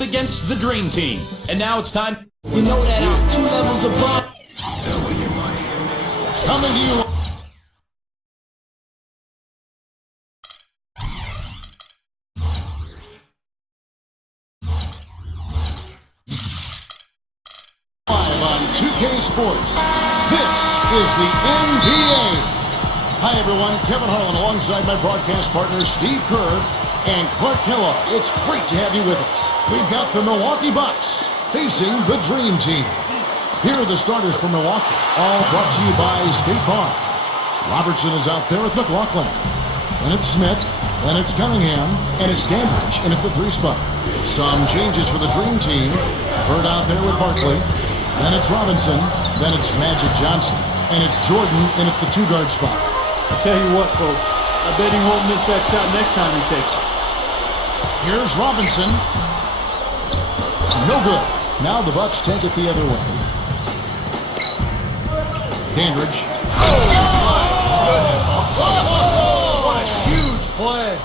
against the Dream Team. And now it's time. You know that I'm 2 levels above. Coming to you. Live on 2K Sports. This is the NBA. Hi everyone, Kevin Harlan alongside my broadcast partners Steve Kerr and Clark Kellogg. It's great to have you with us. We've got the Milwaukee Bucks facing the Dream Team. Here are the starters for Milwaukee, all brought to you by State Farm. Robertson is out there with McLaughlin. Then it's Smith, then it's Cunningham, and it's Dandridge in at the 3 spot. Some changes for the Dream Team. Bird out there with Barkley. Then it's Robinson, then it's Magic Johnson, and it's Jordan in at the 2 guard spot. I tell you what, folks, I bet he won't miss that shot next time he takes it. Here's Robinson. No good. Now the Bucks take it the other way. Dandridge. Oh, my goodness. What a huge play.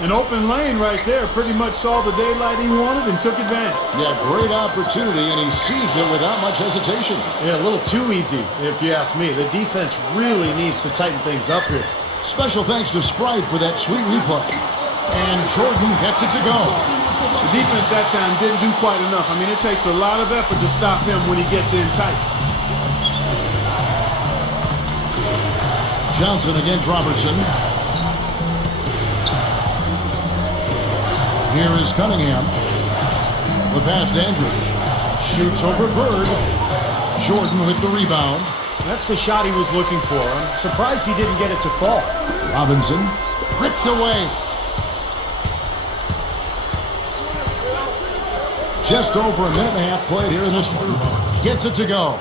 An open lane right there. Pretty much saw the daylight he wanted and took advantage. Yeah, great opportunity, and he seized it without much hesitation. Yeah, a little too easy, if you ask me. The defense really needs to tighten things up here. Special thanks to Sprite for that sweet replay. And Jordan gets it to go. The defense that time didn't do quite enough. I mean, it takes a lot of effort to stop him when he gets in tight. Johnson against Robertson. Here is Cunningham. The pass to Andrews. Shoots over Bird. Jordan with the rebound. That's the shot he was looking for. I'm surprised he didn't get it to fall. Robinson ripped away. Just over a minute and a half played here in this one. Gets it to go.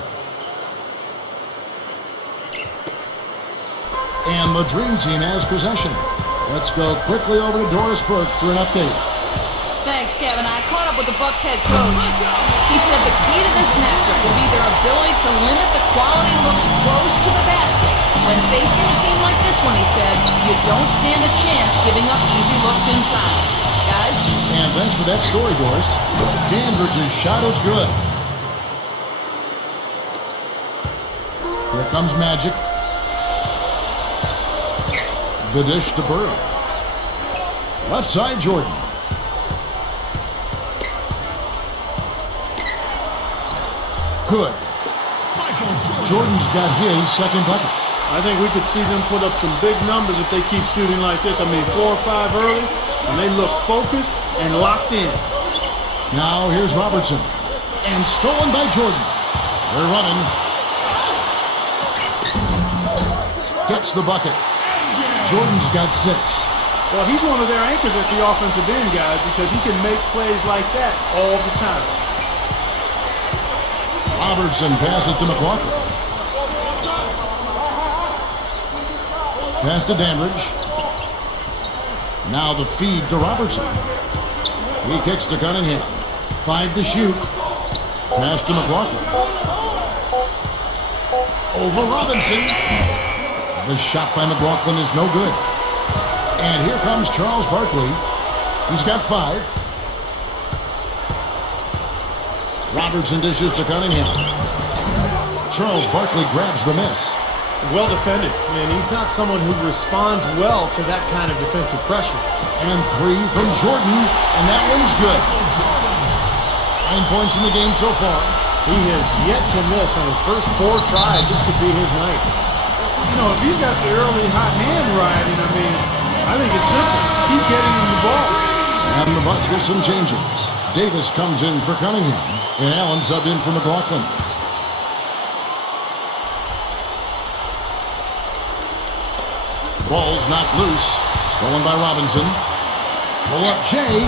And the Dream Team has possession. Let's go quickly over to Doris Burke for an update. Thanks, Kevin. I caught up with the Bucks head coach. He said the key to this matchup will be their ability to limit the quality looks close to the basket. When facing a team like this one, he said, you don't stand a chance giving up easy looks inside. Guys? And thanks for that story, Doris. Dandridge's shot is good. Here comes Magic. The dish to Bird. Left side, Jordan. Good. Jordan's got his second bucket. I think we could see them put up some big numbers if they keep shooting like this. I mean, 4 or 5 early, and they look focused and locked in. Now here's Robertson. And stolen by Jordan. They're running. Gets the bucket. Jordan's got 6. Well, he's one of their anchors at the offensive end, guys, because he can make plays like that all the time. Robertson passes to McLaughlin. Pass to Dandridge. Now the feed to Robertson. He kicks to Cunningham. 5 to shoot. Pass to McLaughlin. Over Robinson. The shot by McLaughlin is no good. And here comes Charles Barkley. He's got 5. Robertson dishes to Cunningham. Charles Barkley grabs the miss. Well defended, and he's not someone who responds well to that kind of defensive pressure. And 3 from Jordan, and that one's good. 9 points in the game so far. He has yet to miss on his first 4 tries. This could be his night. You know, if he's got the early hot hand riding, I mean, I think it's simple. Keep getting him the ball. And the Bucks with some changes. Davis comes in for Cunningham, and Allen subbed in for McLaughlin. Ball's knocked loose. Stolen by Robinson. Pull up Jay.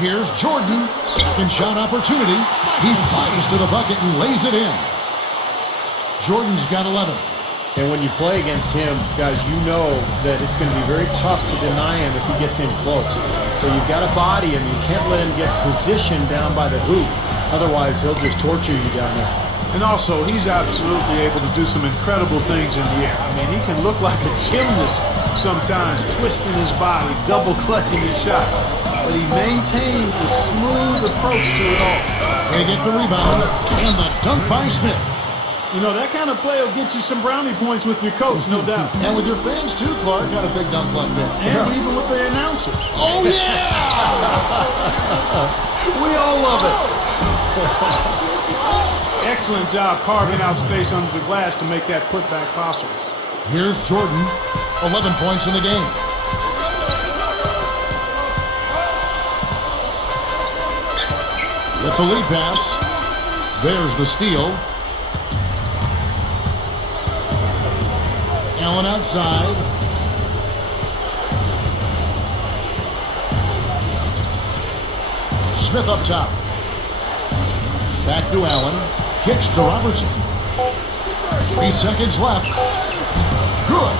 Here's Jordan. Second shot opportunity. He flies to the bucket and lays it in. Jordan's got 11. And when you play against him, guys, you know that it's going to be very tough to deny him if he gets in close. So you've got to body him. You can't let him get positioned down by the hoop. Otherwise, he'll just torture you down there. And also, he's absolutely able to do some incredible things in the air. I mean, he can look like a gymnast sometimes, twisting his body, double clutching his shot. But he maintains a smooth approach to it all. They get the rebound, and the dunk by Smith. You know, that kind of play will get you some brownie points with your coach, no doubt. And with your fans, too, Clark, got a big dunk like that. And even with the announcers. Oh, yeah! We all love it. Excellent job carving out space under the glass to make that putback possible. Here's Jordan, 11 points in the game. With the lead pass, there's the steal. Allen outside. Smith up top. Back to Allen. Kicks to Robertson. 3 seconds left. Good.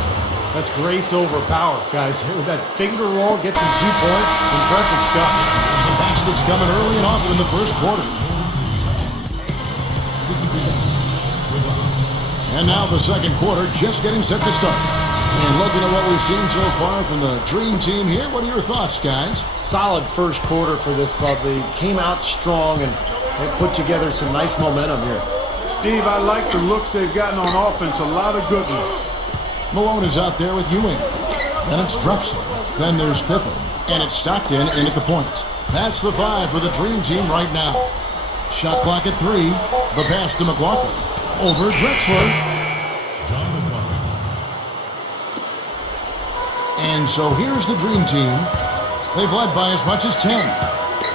That's grace over power, guys. With that finger roll, gets him 2 points. Impressive stuff. The basket's coming early and often in the first quarter. And now the second quarter just getting set to start. And looking at what we've seen so far from the Dream Team here, what are your thoughts, guys? Solid first quarter for this club. They came out strong and they put together some nice momentum here. Steve, I like the looks they've gotten on offense. A lot of good ones. Malone is out there with Ewing. Then it's Drexler. Then there's Pippen. And it's Stockton in at the point. That's the 5 for the Dream Team right now. Shot clock at 3. The pass to McLaughlin. Over Drexler. And so here's the Dream Team. They've led by as much as 10.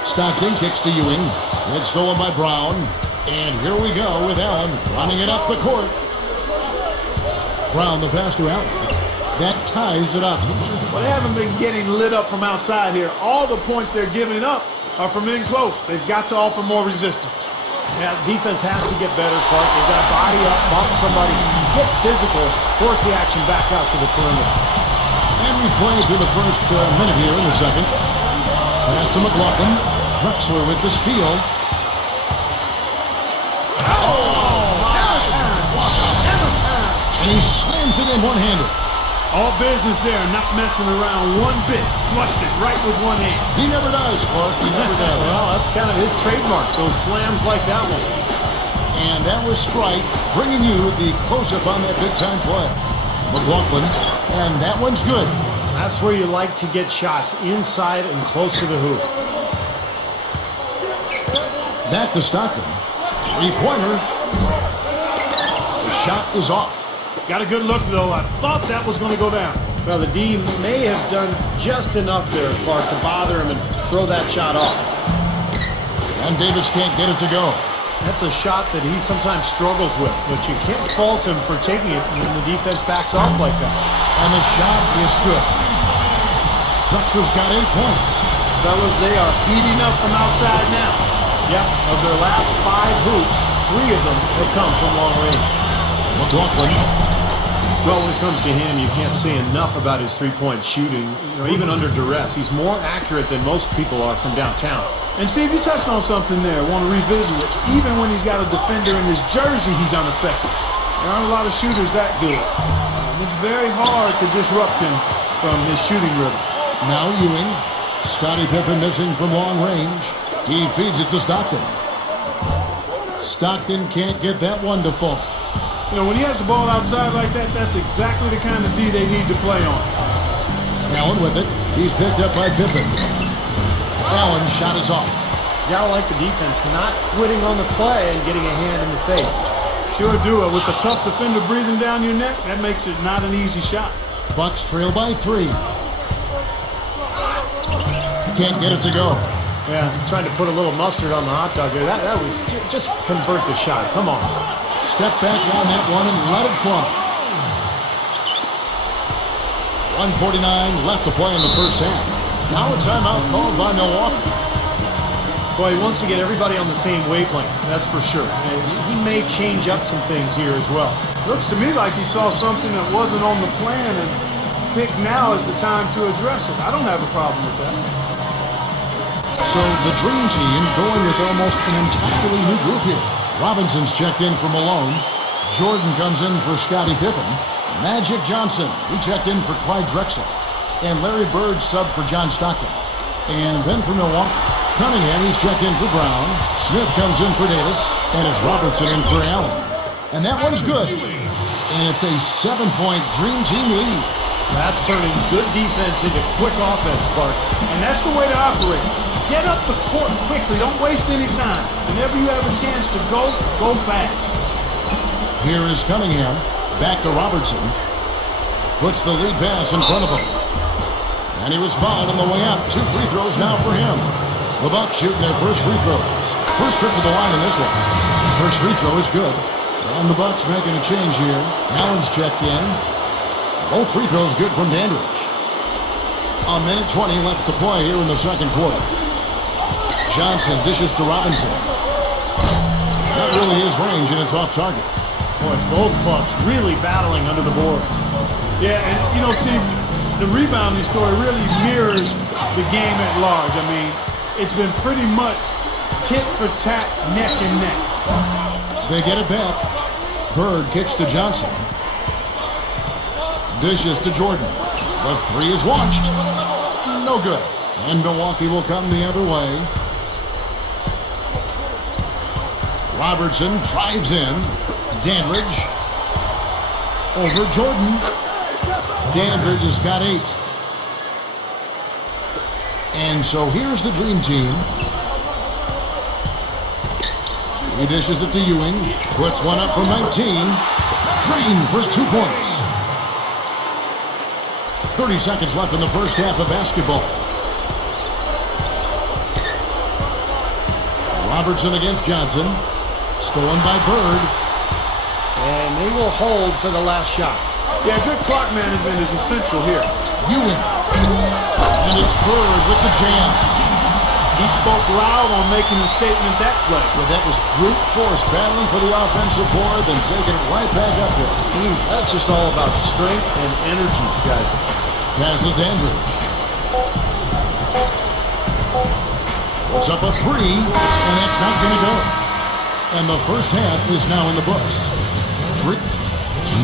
Stockton kicks to Ewing. It's stolen by Brown. And here we go with Allen running it up the court. Brown the pass to Allen. That ties it up. Well, they haven't been getting lit up from outside here. All the points they're giving up are from in close. They've got to offer more resistance. Yeah, defense has to get better, Clark. They've got to body up, bump somebody, get physical, force the action back out to the perimeter. And we play through the first minute here in the second. Pass to McLaughlin. Drexler with the steal. And he slams it in one-handed. All business there, not messing around one bit. Flushed it right with one hand. He never does, Clark. He never does. Well, that's kind of his trademark, those slams like that one. And that was Sprite bringing you the close-up on that big-time play. McLaughlin, and that one's good. That's where you like to get shots, inside and close to the hoop. Back to Stockton. Three-pointer. The shot is off. Got a good look, though. I thought that was going to go down. Well, the D may have done just enough there, Clark, to bother him and throw that shot off. And Davis can't get it to go. That's a shot that he sometimes struggles with, but you can't fault him for taking it when the defense backs off like that. And the shot is good. Drexler's got 8 points. Fellas, they are heating up from outside now. Yeah, of their last 5 hoops, 3 of them have come from long range. McLaughlin. Well, when it comes to him, you can't say enough about his three-point shooting. You know, even under duress, he's more accurate than most people are from downtown. And Steve, you touched on something there. I want to revisit it. Even when he's got a defender in his jersey, he's unaffected. There aren't a lot of shooters that good. It's very hard to disrupt him from his shooting rhythm. Now Ewing. Scottie Pippen missing from long range. He feeds it to Stockton. Stockton can't get that one to fall. You know, when he has the ball outside like that, that's exactly the kind of D they need to play on. Allen with it. He's picked up by Pippen. Allen's shot is off. You gotta like the defense not quitting on the play and getting a hand in the face. Sure do it. With a tough defender breathing down your neck, that makes it not an easy shot. Bucks trail by 3. Can't get it to go. Yeah, trying to put a little mustard on the hot dog there. That was just convert the shot. Come on. Step back on that one and let it fly. 1:49 left to play in the first half. Now a timeout called by Milwaukee. Boy, he wants to get everybody on the same wavelength, that's for sure. And he may change up some things here as well. Looks to me like he saw something that wasn't on the plan and picked now as the time to address it. I don't have a problem with that. So the Dream Team going with almost an entirely new group here. Robinson's checked in for Malone. Jordan comes in for Scottie Pippen. Magic Johnson, he checked in for Clyde Drexler. And Larry Bird subbed for John Stockton. And then for Milwaukee, Cunningham, he's checked in for Brown. Smith comes in for Davis. And it's Robertson in for Allen. And that one's good. And it's a 7-point Dream Team lead. That's turning good defense into quick offense, Clark. And that's the way to operate. Get up the court quickly. Don't waste any time. Whenever you have a chance to go fast. Here is Cunningham. Back to Robertson. Puts the lead pass in front of him. And he was fouled on the way up. 2 free throws now for him. The Bucks shooting their first free throws. First trip to the line in this one. First free throw is good. And the Bucks making a change here. Allen's checked in. Both free throws good from Dandridge. A minute 20 left to play here in the second quarter. Johnson dishes to Robinson. Not really his range, and it's off target. Boy, both clubs really battling under the boards. Yeah, and you know, Steve, the rebounding story really mirrors the game at large. I mean, it's been pretty much tit for tat, neck and neck. They get it back. Bird kicks to Johnson. Dishes to Jordan. The 3 is launched. No good. And Milwaukee will come the other way. Robertson drives in. Dandridge. Over Jordan. Dandridge has got 8. And so here's the Dream Team. He dishes it to Ewing. Puts one up from 19. Green for 2 points. 30 seconds left in the first half of basketball. Robertson against Johnson. Stolen by Bird. And they will hold for the last shot. Yeah, good clock management is essential here. Ewing. And it's Bird with the jam. He spoke loud on making the statement that play. Yeah, that was brute force, battling for the offensive board, then taking it right back up there. That's just all about strength and energy, guys. Passes Dandridge. Puts up a 3, and that's not going to go. And the first half is now in the books.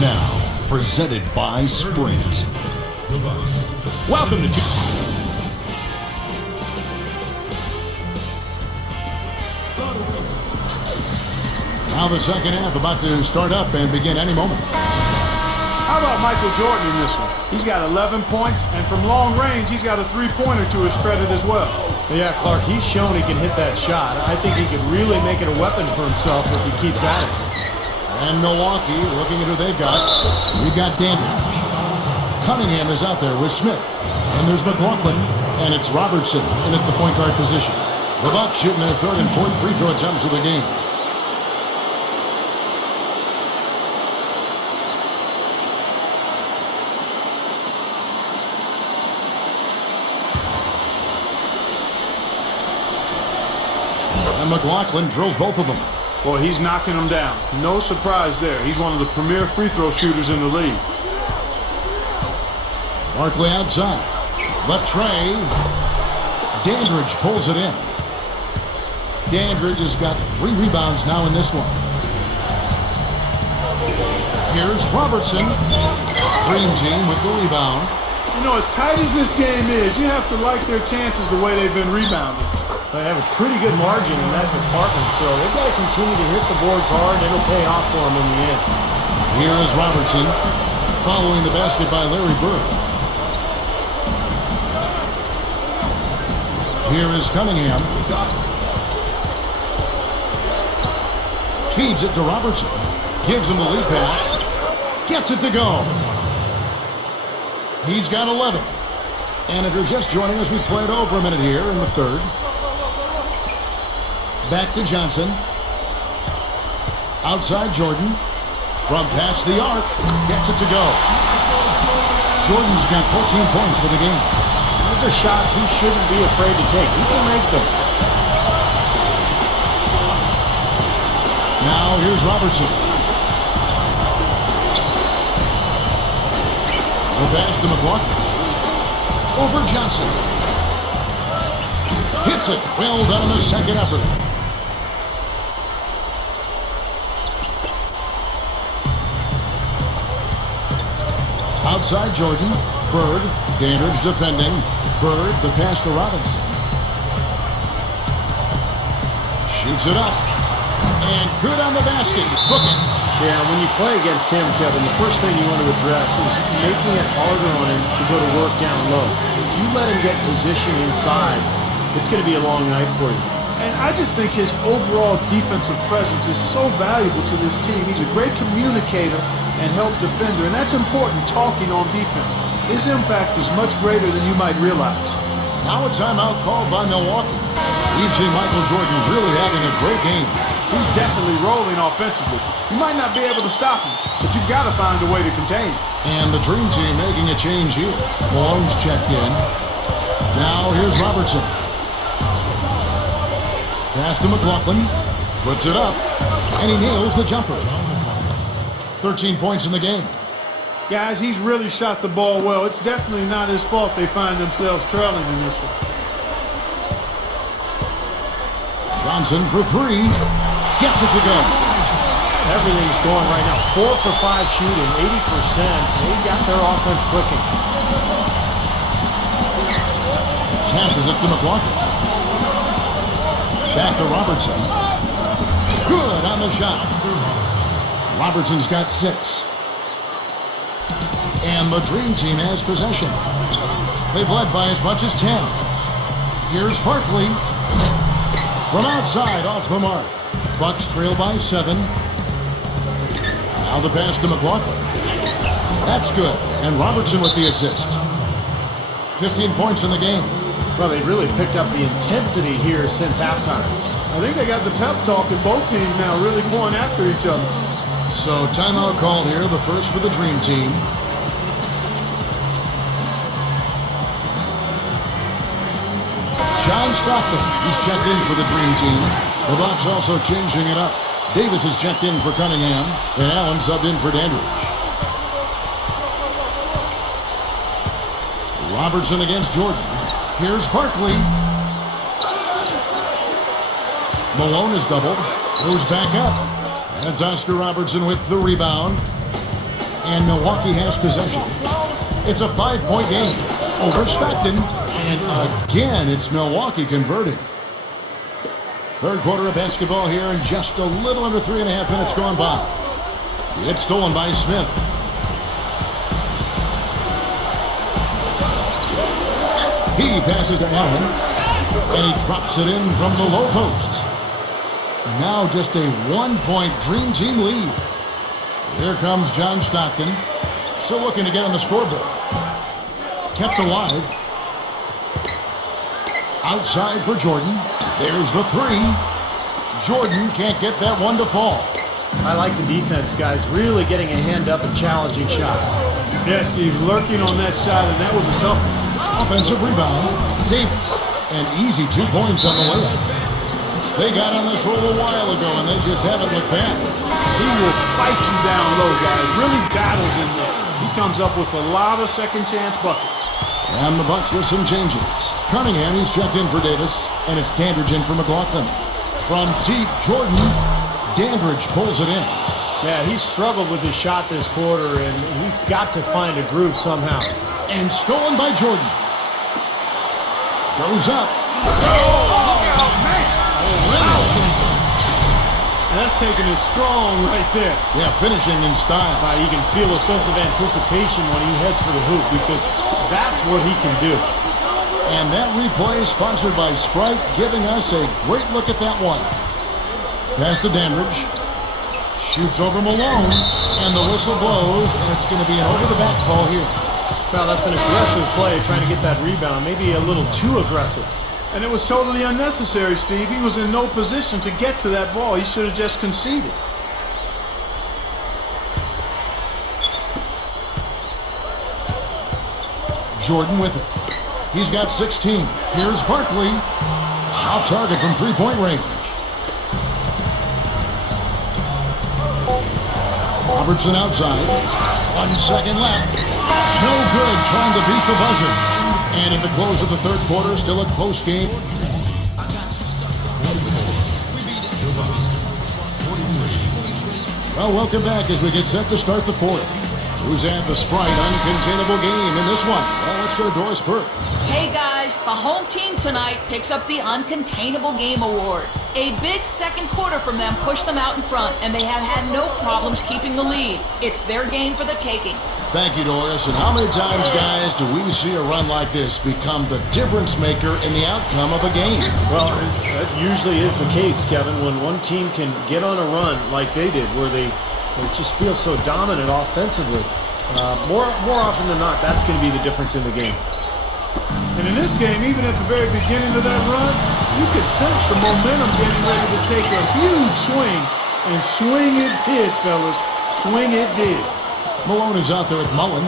Now, presented by Sprint. Welcome to... Now the second half about to start up and begin any moment. How about Michael Jordan in this one? He's got 11 points, and from long range, he's got a 3-pointer to his credit as well. Yeah, Clark, he's shown he can hit that shot. I think he could really make it a weapon for himself if he keeps at it. And Milwaukee, looking at who they've got. We've got Dandridge. Cunningham is out there with Smith. And there's McLaughlin. And it's Robertson in at the point guard position. The Bucks shooting their third and fourth free throw attempts of the game. And McLaughlin drills both of them. Boy, he's knocking them down. No surprise there. He's one of the premier free throw shooters in the league. Barkley outside. The tray. Dandridge pulls it in. Dandridge has got 3 rebounds now in this one. Here's Robertson. Dream Team with the rebound. You know, as tight as this game is, you have to like their chances the way they've been rebounding. They have a pretty good margin in that department, so they've got to continue to hit the boards hard, and it'll pay off for them in the end. Here is Robertson, following the basket by Larry Bird. Here is Cunningham. Feeds it to Robertson. Gives him the lead pass. Gets it to go. He's got 11. And if you're just joining us, we played over a minute here in the third. Back to Johnson. Outside Jordan. From past the arc. Gets it to go. Jordan's got 14 points for the game. Those are shots he shouldn't be afraid to take. He can make them. Now here's Robertson. The pass to McLaughlin. Over Johnson. Hits it. Well done on the second effort. outside Jordan. Bird, Dandridge defending. Bird, the pass to Robinson. Shoots it up. And good on the basket. Hook it. Yeah, when you play against him, Kevin, the first thing you want to address is making it harder on him to go to work down low. If you let him get position inside, it's going to be a long night for you. And I just think his overall defensive presence is so valuable to this team. He's a great communicator and help defender, and that's important, talking on defense. His impact is much greater than you might realize. Now a timeout called by Milwaukee. We've seen Michael Jordan really having a great game. He's definitely rolling offensively. You might not be able to stop him, but you've got to find a way to contain him. And the Dream Team making a change here. Malone's checked in. Now here's Robertson. Pass to McLaughlin. Puts it up. And he nails the jumper. 13 points in the game. Guys, he's really shot the ball well. It's definitely not his fault they find themselves trailing in this one. Johnson for three. Gets it to go. Everything's going right now. 4 for 5 shooting, 80%. They got their offense clicking. Passes it to McLaughlin. Back to Robertson. Good on the shot. Robertson's got 6. And the Dream Team has possession. They've led by as much as 10. Here's Barkley. From outside, off the mark. Bucks trail by 7. Now the pass to McLaughlin. That's good. And Robertson with the assist. 15 points in the game. Well, they've really picked up the intensity here since halftime. I think they got the pep talk in both teams now, really going after each other. So timeout called here, the first for the Dream Team. John Stockton, he's checked in for the Dream Team. The Bucks also changing it up. Davis is checked in for Cunningham, and Allen subbed in for Dandridge. Robertson against Jordan. Here's Barkley. Malone is doubled. Goes back up. That's Oscar Robertson with the rebound. And Milwaukee has possession. It's a 5-point game over Stockton. And again, it's Milwaukee converting. Third quarter of basketball here, and just a little under 3.5 minutes gone by. It's stolen by Smith. He passes to Allen, and he drops it in from the low post. And now just a 1-point Dream Team lead. Here comes John Stockton, still looking to get on the scoreboard. Kept alive. Outside for Jordan. There's the 3. Jordan can't get that one to fall. I like the defense, guys, really getting a hand up and challenging shots. Yeah, Steve, lurking on that shot, and that was a tough one. Offensive rebound. Davis. An easy 2 points on the layup. They got on this roll a while ago, and they just haven't looked back. He will fight you down low, guys. Really battles in there. He comes up with a lot of second-chance buckets. And the Bucks with some changes. Cunningham, he's checked in for Davis, and it's Dandridge in for McLaughlin. From deep, Jordan. Dandridge pulls it in. Yeah, he's struggled with his shot this quarter, and he's got to find a groove somehow. And stolen by Jordan. Goes up. That's taking it strong right there. Yeah, finishing in style. You can feel a sense of anticipation when he heads for the hoop, because that's what he can do. And that replay is sponsored by Sprite, giving us a great look at that one. Pass to Dandridge. Shoots over Malone. And the whistle blows, and it's going to be an over-the-back call here. Well, that's an aggressive play, trying to get that rebound. Maybe a little too aggressive. And it was totally unnecessary, Steve. He was in no position to get to that ball. He should have just conceded. Jordan with it. He's got 16. Here's Barkley. Off target from three-point range. Robertson outside. 1 second left. No good trying to beat the buzzer. And at the close of the third quarter, still a close game. Well, welcome back as we get set to start the fourth. Who's at the Sprite uncontainable game in this one? Well, let's go to Doris Burke. Hey guys, the home team tonight picks up the Uncontainable Game Award. A big second quarter from them pushed them out in front, and they have had no problems keeping the lead. It's their game for the taking. Thank you, Doris. And how many times, guys, do we see a run like this become the difference maker in the outcome of a game? Well, that usually is the case, Kevin, when one team can get on a run like they did, where they just feel so dominant offensively. More often than not, that's going to be the difference in the game. And in this game, even at the very beginning of that run, you could sense the momentum getting ready to take a huge swing. And swing it did, fellas. Swing it did. Malone is out there with Mullen.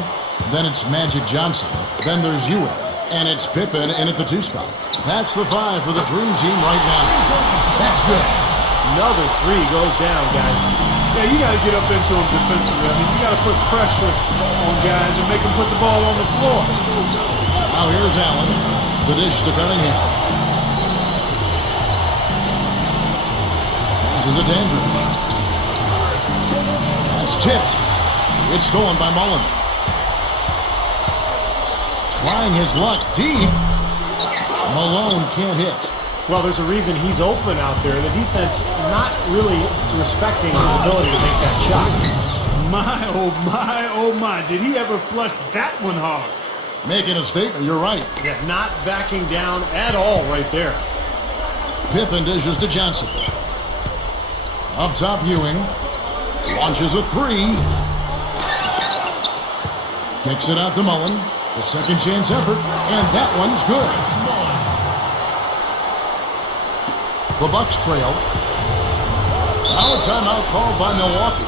Then it's Magic Johnson. Then there's Ewing. And it's Pippen in at the 2 spot. That's the 5 for the Dream Team right now. That's good. Another 3 goes down, guys. Yeah, you got to get up into them defensively. I mean, you got to put pressure on guys and make them put the ball on the floor. Now here's Allen. The dish to Cunningham. This is a Dandridge. That's tipped. It's stolen by Mullen. Trying his luck deep. Malone can't hit. Well, there's a reason he's open out there. The defense not really respecting his ability to make that shot. My, oh my. Did he ever flush that one hard? Making a statement, you're right. Yeah, not backing down at all right there. Pippen dishes to Johnson. Up top, Ewing. Launches a 3. Kicks it out to Mullen. The second chance effort, and that one's good. The Bucks trail. Now a timeout called by Milwaukee.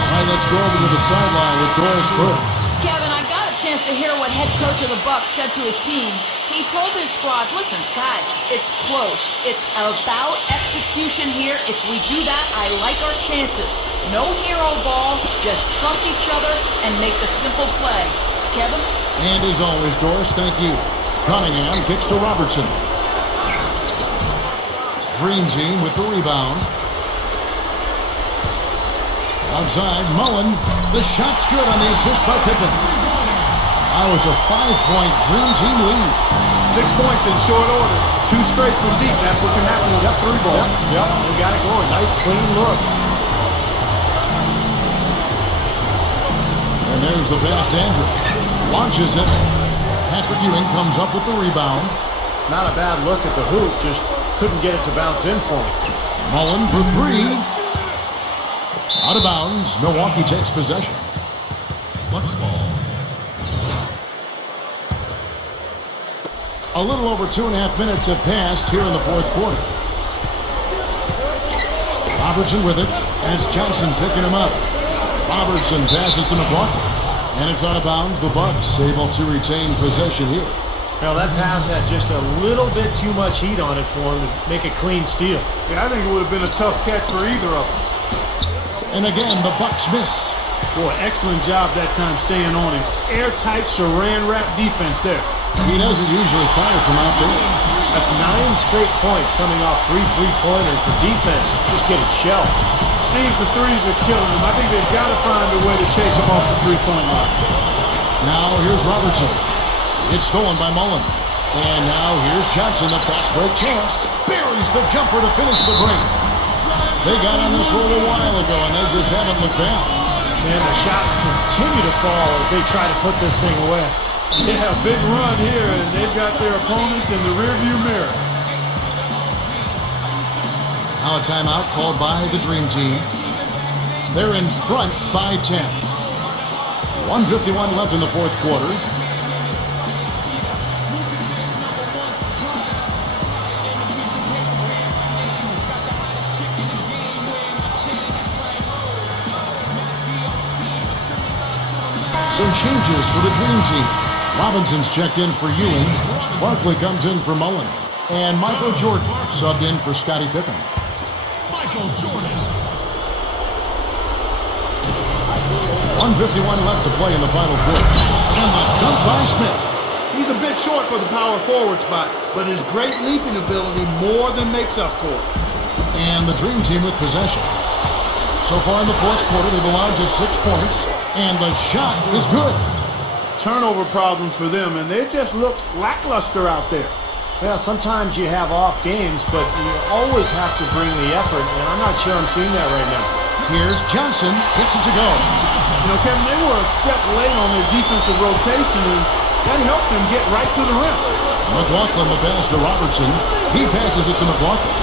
All right, let's go over to the sideline with Doris Burke. Kevin, I got a chance to hear what head coach of the Bucks said to his team. He told his squad, listen, guys, it's close. It's about execution here. If we do that, I like our chances. No hero ball, just trust each other and make the simple play. Kevin? And as always, Doris, thank you. Cunningham kicks to Robertson. Dream Team with the rebound. Outside, Mullen. The shot's good on the assist by Pippen. Now it's a 5-point Dream Team lead. 6 points in short order. 2 straight from deep. That's what can happen with that 3 ball. Yep, they got it going. Nice, clean looks. And there's the pass to Andrew. Launches it. Patrick Ewing comes up with the rebound. Not a bad look at the hoop, just couldn't get it to bounce in for him. Mullen for 3. Out of bounds. Milwaukee takes possession. Bucks ball. A little over 2.5 minutes have passed here in the 4th quarter. Robertson with it, and it's Johnson picking him up. Robertson passes to McLaughlin, and it's out of bounds. The Bucks able to retain possession here. Now that pass had just a little bit too much heat on it for him to make a clean steal. Yeah, I think it would have been a tough catch for either of them. And again, the Bucks miss. Boy, excellent job that time staying on him. Airtight saran wrap defense there. He doesn't usually fire from out there. That's 9 straight points coming off 3 3-pointers. The defense just getting shelled. Steve, the threes are killing him. I think they've got to find a way to chase him off the 3-point line. Now here's Robertson. It's stolen by Mullen. And now here's Johnson, the fast break chance. Buries the jumper to finish the break. They got on this a little while ago, and they just haven't looked down. Man, the shots continue to fall as they try to put this thing away. Yeah, big run here, and they've got their opponents in the rearview mirror. Now a timeout called by the Dream Team. They're in front by 10. 1:51 left in the 4th quarter. Some changes for the Dream Team. Robinson's checked in for Ewing. Barkley comes in for Mullen. And Michael Jordan subbed in for Scottie Pippen. Michael Jordan. 1:51 left to play in the final quarter. And the dunk by Smith. He's a bit short for the power forward spot, but his great leaping ability more than makes up for it. And the Dream Team with possession. So far in the fourth quarter, they've allowed just 6 points, and the shot is good. Turnover problems for them, and they've just looked lackluster out there. Yeah, sometimes you have off games, but you always have to bring the effort, and I'm not sure I'm seeing that right now. Here's Johnson, gets it to go. You know, Kevin, they were a step late on their defensive rotation, and that helped them get right to the rim. McLaughlin, the pass to Robertson. He passes it to McLaughlin.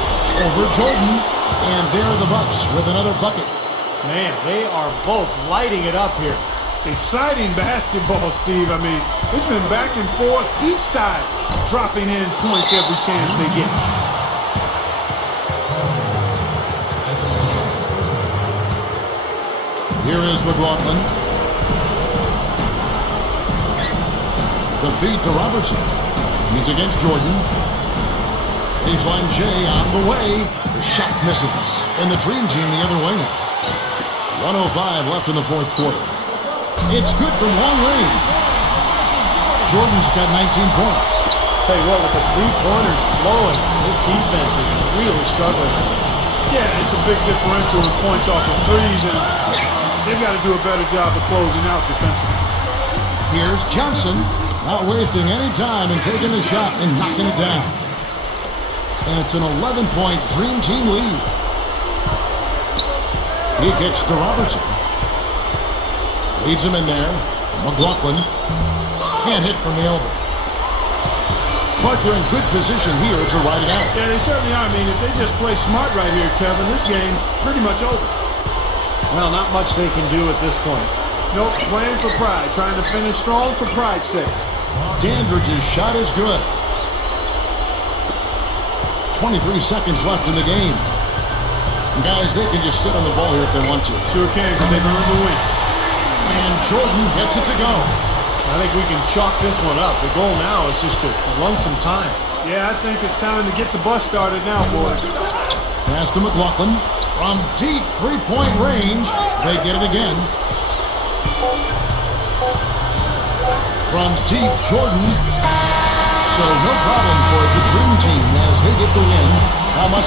Over Jordan, and there are the Bucks with another bucket. Man, they are both lighting it up here. Exciting basketball, Steve. I mean, it's been back and forth, each side dropping in points every chance they get. Here is McLaughlin. The feed to Robertson. He's against Jordan. Baseline J on the way. The shot misses. And the Dream Team the other way now. 1:05 left in the fourth quarter. It's good from long range. Jordan's got 19 points. Tell you what, with the three-pointers flowing, this defense is really struggling. Yeah, it's a big differential in points off of threes, and they've got to do a better job of closing out defensively. Here's Johnson, not wasting any time and taking the shot and knocking it down. And it's an 11-point Dream Team lead. He kicks to Robertson. Leads him in there. McLaughlin can't hit from the elbow. Parker in good position here to ride it out. Yeah, they certainly are. I mean, if they just play smart right here, Kevin, this game's pretty much over. Well, not much they can do at this point. Nope, playing for pride, trying to finish strong for pride's sake. Dandridge's shot is good. 23 seconds left in the game. And guys, they can just sit on the ball here if they want to. Sure can, because they've earned the win. And Jordan gets it to go. I think we can chalk this one up. The goal now is just to run some time. Yeah, I think it's time to get the bus started now, boys. Pass to McLaughlin. From deep three-point range, they get it again. From deep, Jordan. So no problem for the Dream Team as they get the win. How much?